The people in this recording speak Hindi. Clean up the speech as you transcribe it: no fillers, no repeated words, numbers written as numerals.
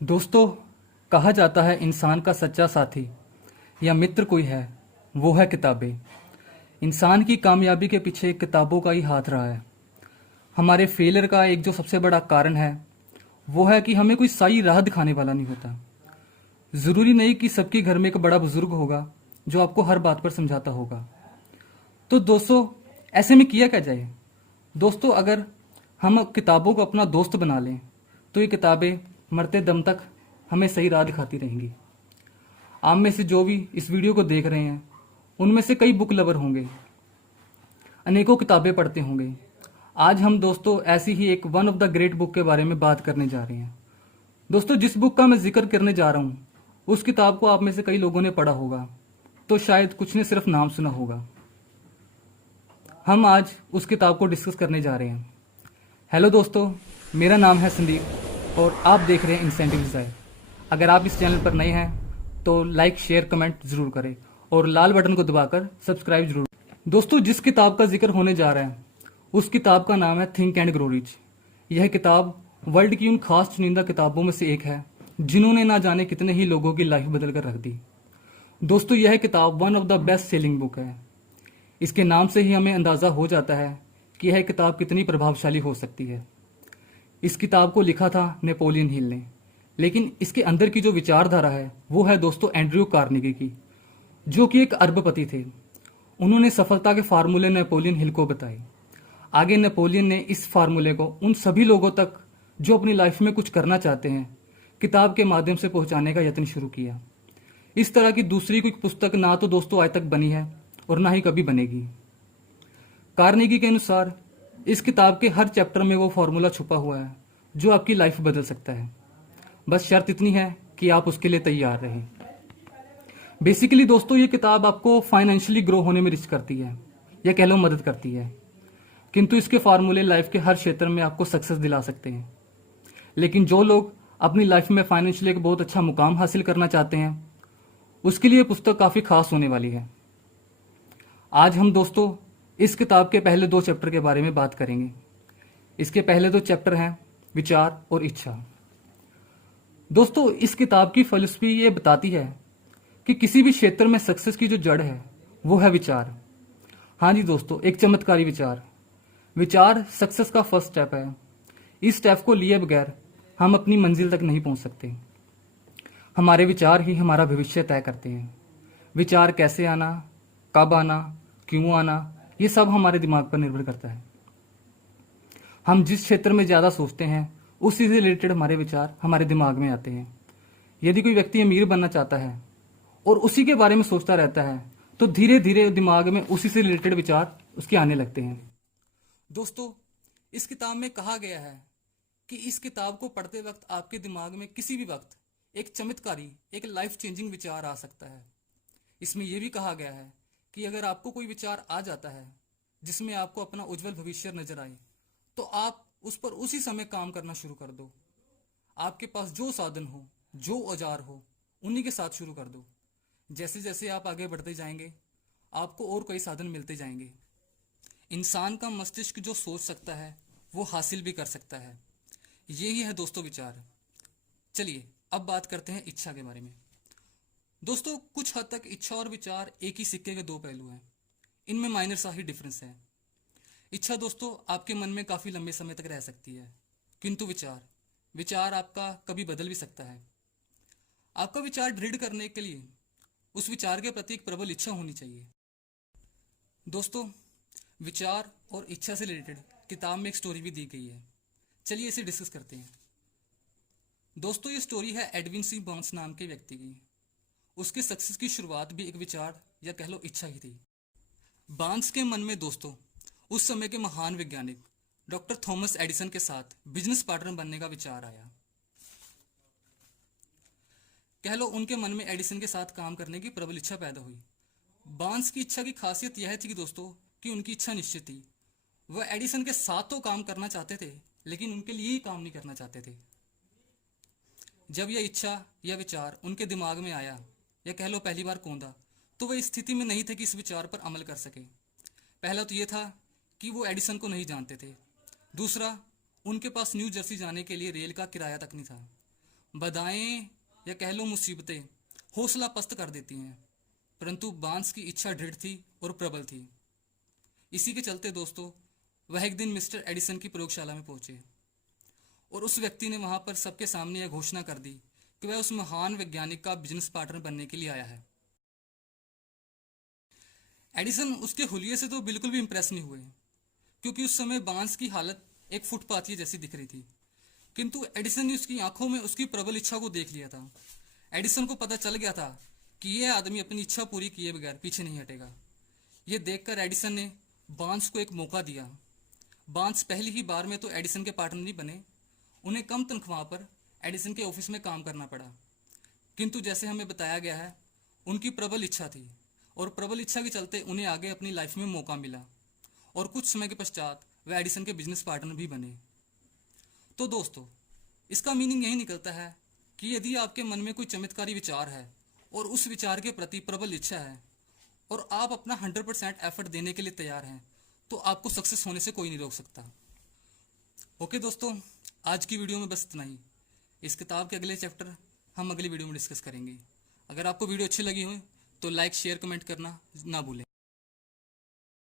दोस्तों, कहा जाता है इंसान का सच्चा साथी या मित्र कोई है, वो है किताबें। इंसान की कामयाबी के पीछे किताबों का ही हाथ रहा है। हमारे फेलियर का एक जो सबसे बड़ा कारण है वो है कि हमें कोई सही राह दिखाने वाला नहीं होता। ज़रूरी नहीं कि सबके घर में एक बड़ा बुजुर्ग होगा जो आपको हर बात पर समझाता होगा। तो दोस्तों, ऐसे में किया क्या जाए? दोस्तों, अगर हम किताबों को अपना दोस्त बना लें तो ये किताबें मरते दम तक हमें सही राह दिखाती रहेंगी। आप में से जो भी इस वीडियो को देख रहे हैं उनमें से कई बुक लवर होंगे, अनेकों किताबें पढ़ते होंगे। आज हम दोस्तों ऐसी ही एक one of the great book के बारे में बात करने जा रहे हैं। दोस्तों, जिस बुक का मैं जिक्र करने जा रहा हूँ उस किताब को आप में से कई लोगों ने पढ़ा होगा, तो शायद कुछ ने सिर्फ नाम सुना होगा। हम आज उस किताब को डिस्कस करने जा रहे हैं। हेलो दोस्तों, मेरा नाम है संदीप और आप देख रहे हैं इंसेंटिव डिज़ायर। अगर आप इस चैनल पर नए हैं तो लाइक शेयर कमेंट ज़रूर करें और लाल बटन को दबाकर सब्सक्राइब जरूर। दोस्तों, जिस किताब का जिक्र होने जा रहा है उस किताब का नाम है थिंक एंड ग्रो रिच। यह किताब वर्ल्ड की उन खास चुनिंदा किताबों में से एक है जिन्होंने ना जाने कितने ही लोगों की लाइफ बदल कर रख दी। दोस्तों, यह किताब one of the best selling book है। इसके नाम से ही हमें अंदाज़ा हो जाता है कि यह किताब कितनी प्रभावशाली हो सकती है। इस किताब को लिखा था नेपोलियन हिल ने, लेकिन इसके अंदर की जो विचारधारा है वो है दोस्तों एंड्रयू कार्नेगी की, जो कि एक अरबपति थे। उन्होंने सफलता के फार्मूले नेपोलियन हिल को बताए। आगे नेपोलियन ने इस फार्मूले को उन सभी लोगों तक जो अपनी लाइफ में कुछ करना चाहते हैं किताब के माध्यम से पहुंचाने का यत्न शुरू किया। इस तरह की दूसरी कोई पुस्तक ना तो दोस्तों आज तक बनी है और ना ही कभी बनेगी। कार्नेगी के अनुसार इस किताब के हर चैप्टर में वो फॉर्मूला छुपा हुआ है जो आपकी लाइफ बदल सकता है। बस शर्त इतनी है कि आप उसके लिए तैयार रहें। बेसिकली दोस्तों, ये किताब आपको फाइनेंशियली ग्रो होने में रिच करती है या कह लो मदद करती है, किंतु इसके फार्मूले लाइफ के हर क्षेत्र में आपको सक्सेस दिला सकते हैं। लेकिन जो लोग अपनी लाइफ में फाइनेंशियली एक बहुत अच्छा मुकाम हासिल करना चाहते हैं उसके लिए पुस्तक काफ़ी खास होने वाली है। आज हम दोस्तों इस किताब के पहले 2 चैप्टर के बारे में बात करेंगे। इसके पहले 2 चैप्टर हैं विचार और इच्छा। दोस्तों, इस किताब की फिलॉसफी ये बताती है कि किसी भी क्षेत्र में सक्सेस की जो जड़ है वो है विचार। हाँ जी दोस्तों, एक चमत्कारी विचार। विचार सक्सेस का फर्स्ट स्टेप है। इस स्टेप को लिए बगैर हम अपनी मंजिल तक नहीं पहुंच सकते। हमारे विचार ही हमारा भविष्य तय करते हैं। विचार कैसे आना, कब आना, क्यों आना, ये सब हमारे दिमाग पर निर्भर करता है। हम जिस क्षेत्र में ज़्यादा सोचते हैं उसी से रिलेटेड हमारे विचार हमारे दिमाग में आते हैं। यदि कोई व्यक्ति अमीर बनना चाहता है और उसी के बारे में सोचता रहता है तो धीरे धीरे दिमाग में उसी से रिलेटेड विचार उसके आने लगते हैं। दोस्तों, इस किताब में कहा गया है कि इस किताब को पढ़ते वक्त आपके दिमाग में किसी भी वक्त एक चमत्कारी, एक लाइफ चेंजिंग विचार आ सकता है। इसमें यह भी कहा गया है कि अगर आपको कोई विचार आ जाता है जिसमें आपको अपना उज्जवल भविष्य नजर आए तो आप उस पर उसी समय काम करना शुरू कर दो। आपके पास जो साधन हो, जो औजार हो, उन्हीं के साथ शुरू कर दो। जैसे जैसे आप आगे बढ़ते जाएंगे आपको और कई साधन मिलते जाएंगे। इंसान का मस्तिष्क जो सोच सकता है वो हासिल भी कर सकता है। यही है दोस्तों विचार। चलिए अब बात करते हैं इच्छा के बारे में। दोस्तों, कुछ हद तक इच्छा और विचार एक ही सिक्के के 2 पहलू हैं। इनमें माइनर सा ही डिफरेंस है। इच्छा दोस्तों आपके मन में काफ़ी लंबे समय तक रह सकती है, किंतु विचार आपका कभी बदल भी सकता है। आपका विचार दृढ़ करने के लिए उस विचार के प्रति एक प्रबल इच्छा होनी चाहिए। दोस्तों, विचार और इच्छा से रिलेटेड किताब में एक स्टोरी भी दी गई है। चलिए इसे डिस्कस करते हैं। दोस्तों, ये स्टोरी है एडविन सी बार्न्स नाम के व्यक्ति की। उसके सक्सेस की शुरुआत भी एक विचार या कह लो इच्छा ही थी। बार्न्स के मन में दोस्तों उस समय के महान वैज्ञानिक डॉक्टर थॉमस एडिसन के साथ बिजनेस पार्टनर बनने का विचार आया। कह लो उनके मन में एडिसन के साथ काम करने की प्रबल इच्छा पैदा हुई। बार्न्स की इच्छा की खासियत यह थी कि दोस्तों कि उनकी इच्छा निश्चित थी। वह एडिसन के साथ तो काम करना चाहते थे लेकिन उनके लिए ही काम नहीं करना चाहते थे। जब यह इच्छा या विचार उनके दिमाग में आया या कह लो पहली बार कौंधा, तो वह स्थिति में नहीं थे कि इस विचार पर अमल कर सके। पहला तो यह था कि वो एडिसन को नहीं जानते थे। दूसरा, उनके पास न्यू जर्सी जाने के लिए रेल का किराया तक नहीं था। बाधाएं या कह लो मुसीबतें हौसला पस्त कर देती हैं, परंतु बांस की इच्छा दृढ़ थी और प्रबल थी। इसी के चलते दोस्तों वह एक दिन मिस्टर एडिसन की प्रयोगशाला में पहुंचे और उस व्यक्ति ने वहां पर सबके सामने यह घोषणा कर दी कि वह उस महान वैज्ञानिक का बिजनेस पार्टनर बनने के लिए आया है। एडिसन उसके हुलिये से तो बिल्कुल भी इंप्रेस नहीं हुए, क्योंकि उस समय बांस की हालत एक फुटपाथी जैसी दिख रही थी। किंतु एडिसन ने उसकी आंखों में उसकी प्रबल इच्छा को देख लिया था। एडिसन को पता चल गया था कि यह आदमी अपनी इच्छा पूरी किए बगैर पीछे नहीं हटेगा। यह देखकर एडिसन ने बांस को एक मौका दिया। बांस पहली ही बार में तो एडिसन के पार्टनर नहीं बने, उन्हें कम तनख्वाह पर एडिसन के ऑफिस में काम करना पड़ा। किंतु जैसे हमें बताया गया है, उनकी प्रबल इच्छा थी और प्रबल इच्छा के चलते उन्हें आगे अपनी लाइफ में मौका मिला और कुछ समय के पश्चात वह एडिसन के बिजनेस पार्टनर भी बने। तो दोस्तों, इसका मीनिंग यही निकलता है कि यदि आपके मन में कोई चमत्कारी विचार है और उस विचार के प्रति प्रबल इच्छा है और आप अपना 100% एफर्ट देने के लिए तैयार हैं, तो आपको सक्सेस होने से कोई नहीं रोक सकता। ओके दोस्तों, आज की वीडियो में बस इतना ही। इस किताब के अगले चैप्टर हम अगली वीडियो में डिस्कस करेंगे। अगर आपको वीडियो अच्छी लगी हो तो लाइक शेयर कमेंट करना ना भूलें।